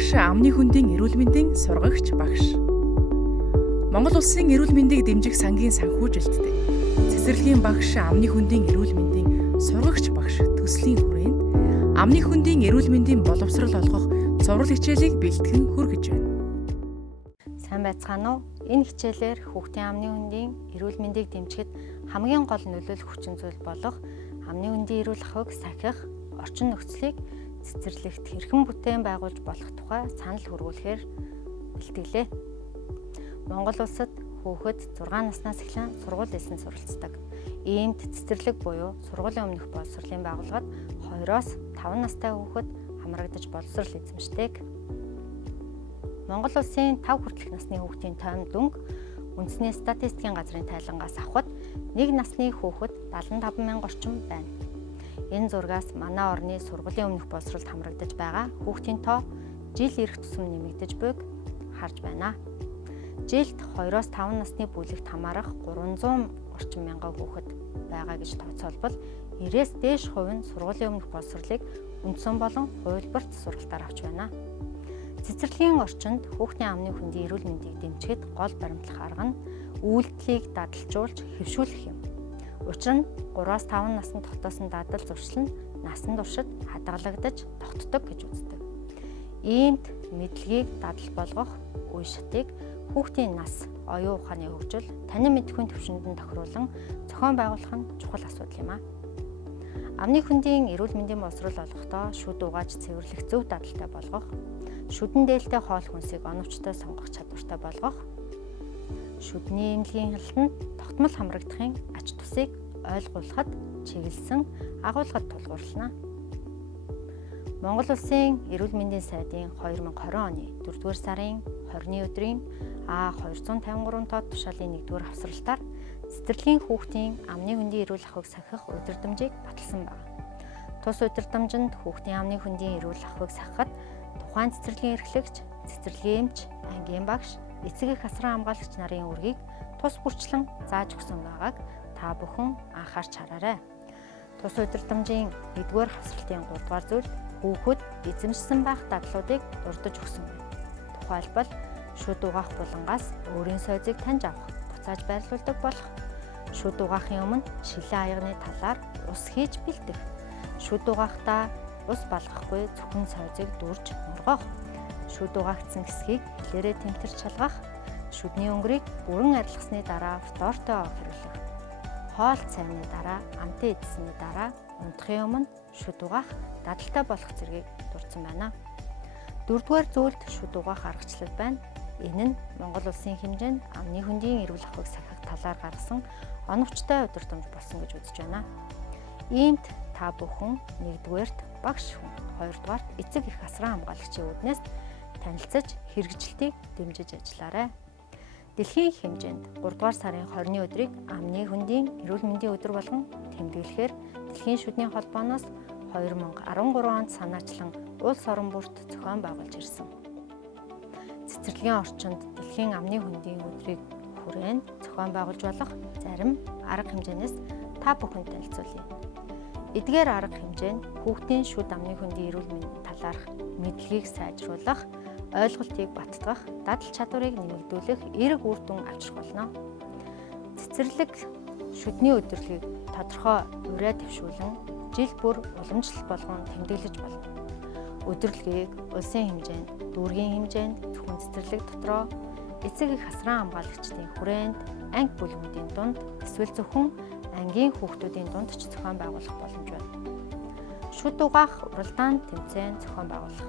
багш амны хүндийн эрүүл мэндийн сургагч багш. Монгол улсын эрүүл мэндийг дэмжих сангийн санхүүжилттэй цэцэрлэгийн багш амны хүндийн эрүүл мэндийн сургагч багш төслийн хүрээнд амны хүндийн эрүүл мэндийн боловсрол олгох цуврал хичээлийг бэлтгэн хүргэж байна. Сайн байцгаана уу? Энэ хичээлээр хүүхдийн амны хүндийн эрүүл мэндийг дэмжихэд хамгийн гол нөлөөлөх хүчин зүйл болох амны хүндийн эрүүл ахуйг сахих, орчин нөхцөлийг цэцэрлэгт хэрхэн бүтээн байгуулж болох тухай санал хүргүүлэхээр бэлтгэлээ. Монгол улсад хүүхэд 6 наснаас эхлэн сургууль элсэн суралцдаг. Иймд цэцэрлэг буюу сургуулийн өмнөх боловсролын байгууллагад 2-оос 5 настай хүүхэд хамрагдаж боловсрол эзэмшдэг. Монгол улсын 5 хүртэлх насны хүүхдийн тойм дүнг үндэсний статистикийн газрын тайлангаас авахад 1 насны хүүхэд 75,000 орчим байна. Энэ зургаас манай орны сургуулийн өмнөх боловсролд хамрагдаж байгаа хүүхдийн тоо жил ирэх тусам нэмэгдэж буйг харж байна. Жилд 2-оос 5 насны бүлэгт хамаарах 300 орчим мянган хүүхэд байгаа гэж тооцоолбол 90-ээс дээш хувь нь сургуулийн өмнөх боловсролыг үндсэн болон хувилбарт сургалтаар авч байна. Цэцэрлэгийн орчинд хүүхдийн амны хүндийн эрүүл мэндийг дэмжихэд гол баримтлах арга нь үйлдэлийг дадалжуулж хэвшүүлэх юм. Учир нь 3-аас 5 наснд тогтоосон дадал зуршил нь насан туршид хадгалагдаж тогтдог гэж үздэг. Иймд мэдлэгийг дадал болгох үе шатыг хүүхдийн нас, оюун ухааны хөгжил, танин мэдрэхүйн түвшинд нь тохируулан зохион байгуулах нь чухал асуудал юм а. Амны хүндийн эрүүл мэндийн боловсрол олгохдоо шүд угааж цэвэрлэх зөв дадалтай болгох, шүдэн дээлтэй хоол хүнсийг оновчтой сонгох чадвартай болгох, шүдний эмнэлгийн хяналтанд тогтмол хамрагдахын ач тусыг ойлгуулахад чиглэсэн агуулгад тулгуурлана. Монгол улсын эрүүл мэндийн сайдын 2020 оны 4-р сарын 20-ны өдрийн А253 тоод тушаалын 1-р хавсралтаар цэцэрлэгийн хүүхдийн амны хүндийн эрүүл ахуйг сахих удирдамжийг баталсан байна. Тус удирдамжинд хүүхдийн амны хүндийн эрүүл ахуйг сахихад тухайн цэцэрлэгийн эрхлэгч, цэцэрлэгийн эмч, ангийн багш, эцэг эх асран хамгаалагч нарын үргийг тус бүрчлэн зааж өгсөн байгааг та бүхэн анхаарч хараарай. Тус удирдамжийн 1-р хавсралтын 3-р зүйл хүүхэд эзэмшсэн байх дадлуудыг дурдж өгсөн байна. Тухайлбал шүд угаах булангаас өөрийн сойзыг таньж авах, буцааж байрлуулдаг болох, шүд угаахын өмнө шилэн аягны талаар ус хийж бэлдэх, шүд угаахдаа ус балгахгүй зөвхөн сойзыг дүүрж моргох, шүд угаагдсан хэсгийг хэлээрээ тэмтэрч шалгах, шүдний өнгөрийг бүрэн арилгасны дараа фтортой хэвлэх, хоол цайны дараа амтан эдсэний дараа унтахын өмнө шүд угаах дадалтай болох зэргийг дурдсан байна. 4-р зүйлд шүд угаах аргачлал байна. Энэ нь Монгол улсын хэмжээнд амны хүндийн эрүүл ахуйг сахих талаар гаргасан оновчтой удирдамж болсон гэж үзэж байна. Иймд та бүхэн 1-р багш хүн, 2-р эцэг эх асран хамгаалагчийн үүднээс танилцаж хэрэгжилтийг дэмжиж ажиллаарай. Дэлхийн хэмжээнд 3-р сарын 20-ны өдрийг амны хүндийн эрүүл мэндийн өдөр болгон тэмдэглэхээр Дэлхийн шүдний холбооноос 2013 онд санаачлан улс орон бүрт зохион байгуулж ирсэн. Цэцэрлэгийн орчинд Дэлхийн амны хүндийн өдрийг хүрээнд зохион байгуулж болох зарим арга хэмжээнээс та бүхэнд танилцуулъя. Эдгээр арга хэмжээ нь хүүхдийн шүд амны хүндийн эрүүл мэндийн талаарх мэдлэгийг сайжруулах, ойлголтыг баттгах, дадал чадварыг нэмэгдүүлэх эерэг үр дүн авчрах болно. Цэцэрлэг шүдний өдөрлөгийг тодорхой ураа дэвшүүлэн жил бүр уламжлалт болгон тэмдэглэж болно. Өдөрлөгийг улсын хэмжээнд, дүүргийн хэмжээнд, зөвхөн цэцэрлэг дотроо эцэг эх асран хамгаалагчдын хүрээнд, анги бүлгүүдийн дунд эсвэл зөвхөн ангийн хүүхдүүдийн дунд ч зохион байгуулах боломж байна. Шүд угаах уралдаанд тэмцээн зохион байгуулах.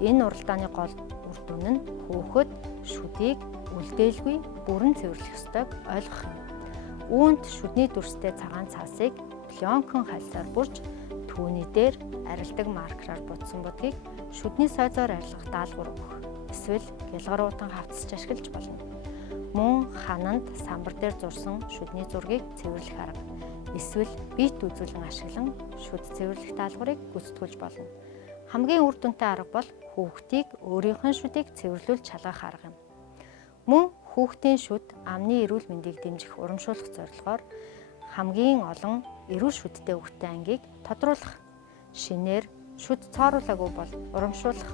Энэ уралдааны гол үр дүн нь хүүхэд шүдийг үлдээлгүй бүрэн цэвэрлэх ёстойг ойлгох юм. Үүнд шүдний дүрстэй цагаан цаасыг пленкон хальсаар бүрж түүний дээр арилдаг маркераар будсан будгийг шүдний сойзоор арилгах даалгавар өгөх. Эсвэл гялгар уутан хавцаж ашиглаж болно. Мөн хананд самбар дээр зурсан шүдний зургийг цэвэрлэх арга. Эсвэл бит үзүүлэн ашиглан шүд цэвэрлэх даалгаврыг гүйцэтгүүлж болно. Хамгийн үр дүнтэй арга бол хүүхдийг өөрийнх нь шүдийг цэвэрлүүлж шалгах арга юм. Мөн хүүхдийн шүд амны эрүүл мэндийг дэмжих урамшуулах зорилгоор хамгийн олон эрүүл шүдтэй хүүхдтэй ангийг тодруулах, шинээр шүд цооруулаагүй бол урамшуулах,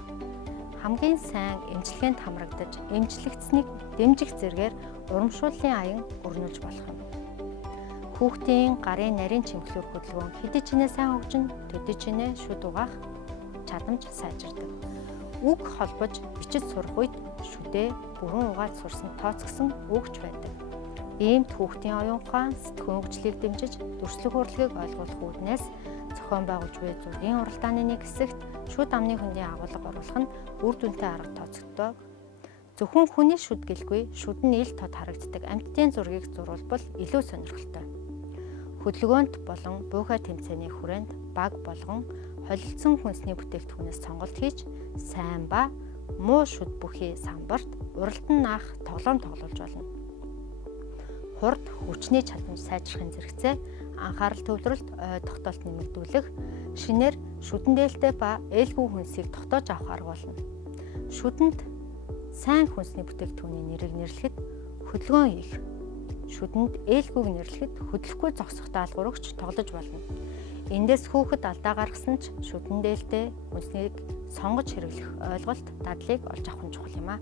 хамгийн сайн эмчилгээнд хамрагдаж, эмчлэгдсэнийг дэмжих зэргээр урамшууллын аян өрнүүлж болох юм. Хүүхдийн гарын нарийн чимхлүүр хөдөлгөөн хэдий чинээ сайн хөгжин, төдий чинээ шүд угаах чадамж сайжирдаг. Үг холбож бичиж сурах үед шүдээ бүрэн угааж сурсан тооцогсон үгч байдаг. Иймд хүүхдийн оюун ухаан, сэтгүүн хөгжлийг дэмжиж, дүрслэх урлагийг ойлгуулах үүднээс зохион байгуулж буй зургийн уралдааны нэг хэсэгт шүд амны хөндийн агуулга оруулах нь үр дүнтэй арга тооцогддог. Зөвхөн хүний шүд гэлгүй, шүд нь ил тод харагддаг амьтдын зургийг зурвал илүү сонирхолтой. Хөдөлгөөнт болон буйхай тэмцээний хүрээнд баг болгон холилдсон хүнсний бүтээгдэхүүнээс сонголт хийж, сайн ба муу шүд бүхий самбарт уралдан наах тоглоом тоглуулж болно. Хурд хүчний чадамж сайжрахын зэрэгцээ анхаарал төвлөрөлт ой тогтоолт нэмэгдүүлэх, шинээр шүдэн дээлтэй ба ээлгүй хүнсийг тогтоож авах арга болно. Шүдэнд сайн хүнсний бүтээгдэхүүний нэрийг нэрлэхэд хөдөлгөөн хийх, шүдэнд ээлгүйг нэрлэхэд хөдлөхгүй зогсох даалгаврагч тоглож болно. Эндээс хүүхэд алдаа гаргасан ч шүдэн дээлтэй хүнснийг сонгож хэрэглэх ойлголт, дадлыг олж авах нь чухал юм аа.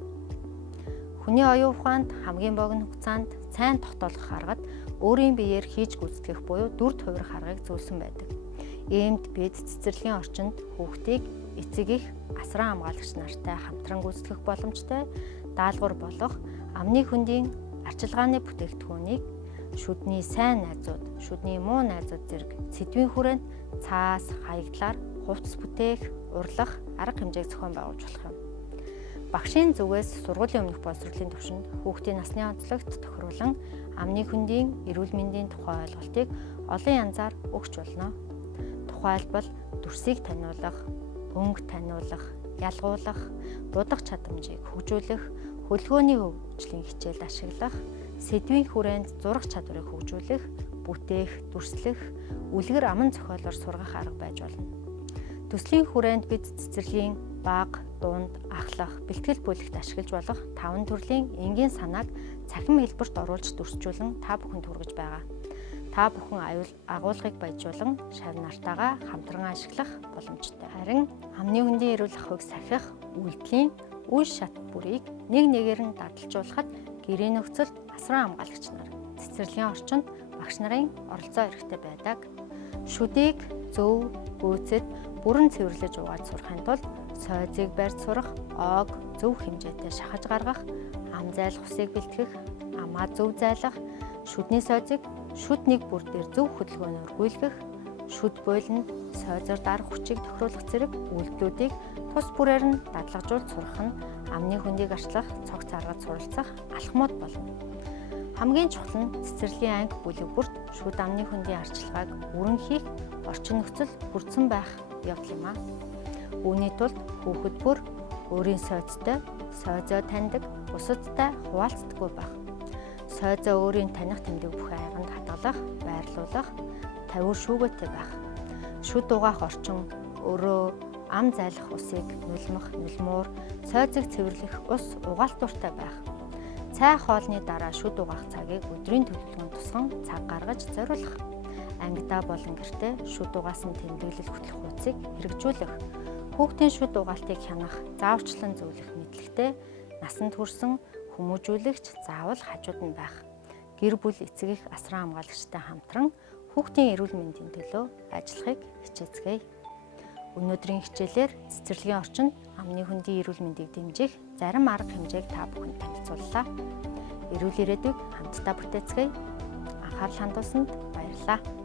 Хүний оюун ухаанд хамгийн богино хугацаанд сайн тогтоолох аргад өөрийн биеэр хийж гүйцэтгэх буюу дүр туврах аргыг зөвлөсөн байдаг. Иймд бид цэцэрлэгийн орчинд хүүхдийг эцэг их асран хамгаалагч нартай хамтран гүйцэтгэх боломжтой даалгавар болох амны хөндийн арчилгааны бүтээгдэхүүнийг шүдний сайн найзууд, шүдний муу найзууд зэрэг сэдвийн хүрээнд цаас, хаягдлаар хувцас бүтээх, урлах арга хэмжээг зохион байгуулж болох юм. Багшийн зүгээс сургуулийн өмнөх боловсролын түвшинд хүүхдийн насны онцлогт тохируулан амны хөндийн эрүүл мэндийн тухай ойлголтыг олон янзаар өгч болно. Тухайлбал дүрсийг таниулах, өнгө таниулах, ялгуулах, будах чадамжийг хөгжүүлэх, хөдөлгөөний хөгжлийн хичээлд ашиглах, сэдвийн хүрээнд зурах чадварыг хөгжүүлэх, бүтээх, дүрслэх, үлгэр аман зохиолоор сургах арга байж болно. Төслийн хүрээнд бид цэцэрлэгийн баг, дунд, ахлах, бэлтгэл бүлэгт ашиглаж болох 5 төрлийн энгийн санааг цахим хэлбэрт оруулж дүрсжүүлэн та бүхэнд хүргэж байгаа. Та бүхэн агуулгыг баяжуулан шав нартайгаа хамтран ашиглах боломжтой. Харин амны хөндийн эрүүл ахуйг сахих үйлдэлийн үе шат бүрийг нэг нэгээр нь дадалжуулахад гэрээ нөхцөлд асран хамгаалагч нар цэцэрлэгийн орчинд багш нарын оролцоо хэрэгтэй байдаг. Шүдийг зөв, гүйцэд бүрэн цэвэрлэж угааж сурахын тулд сойзыг барьж сурах, оог зөв хэмжээтэй шахаж гаргах, ам зайлах усыг бэлтгэх, амаа зөв зайлах, шүдний сойзыг шүд нэг бүр дээр зөв хөдөлгөөнөөр гүйлгэх, шүд буйланд сойзоор дарах хүчийг тохируулах зэрэг үйлдэлүүдийг тус бүрээр нь дадлагжуулж сурах нь амны хөндийг арчлах, цогц аргад суралцах алхмууд болно. Хамгийн чухал нь цэцэрлэгийн анги бүлэг бүрт шүд амны хөндийн арчилгааг бүрэн хийх орчин нөхцөл бүрдсэн байх явдал юм аа. Үүний тулд хүүхэд бүр өөрийн сойзтой, сойзоо таньдаг, бусадтай хуваалцдаггүй байх. Сойзоо өөрийн таних тэмдэг бүх айганд хадгалах, байрлуулах, тавиур шүүгээтэй байх. Шүд угаах орчин өрөө, ам зайлах усыг нулимх, нулимуур, сойзыг цэвэрлэх ус угаалтууртай байх. Цай хоолны дараа шүд угаах цагийг өдрийн төлөвлөгөөнд тусган цаг гаргаж зориулах. Ангидаа болон гэртээ шүд угаасан тэмдэглэл хөтлөх хуудсыг хэрэгжүүлэх. Хүүхдийн шүд угаалтыг хянах, зааварчлан зөвлөх мэдлэгтэй насанд хүрсэн хүмүүжүүлэгч заавал хажууд нь байх. Гэр бүл эцэг их асран хамгаалагчтай хамтран хүүхдийн эрүүл мэндийн төлөө ажиллахыг хичээцгээе. Өнөөдрийн хичээлээр цэцэрлэгийн орчинд амны хөндийн эрүүл мэндийг дэмжих зарим арга хэмжээг та бүхэнд танилцууллаа. Эрүүл ирээдүйг хамтдаа бүтээцгээе. Анхаарал хандуулсанд баярлалаа.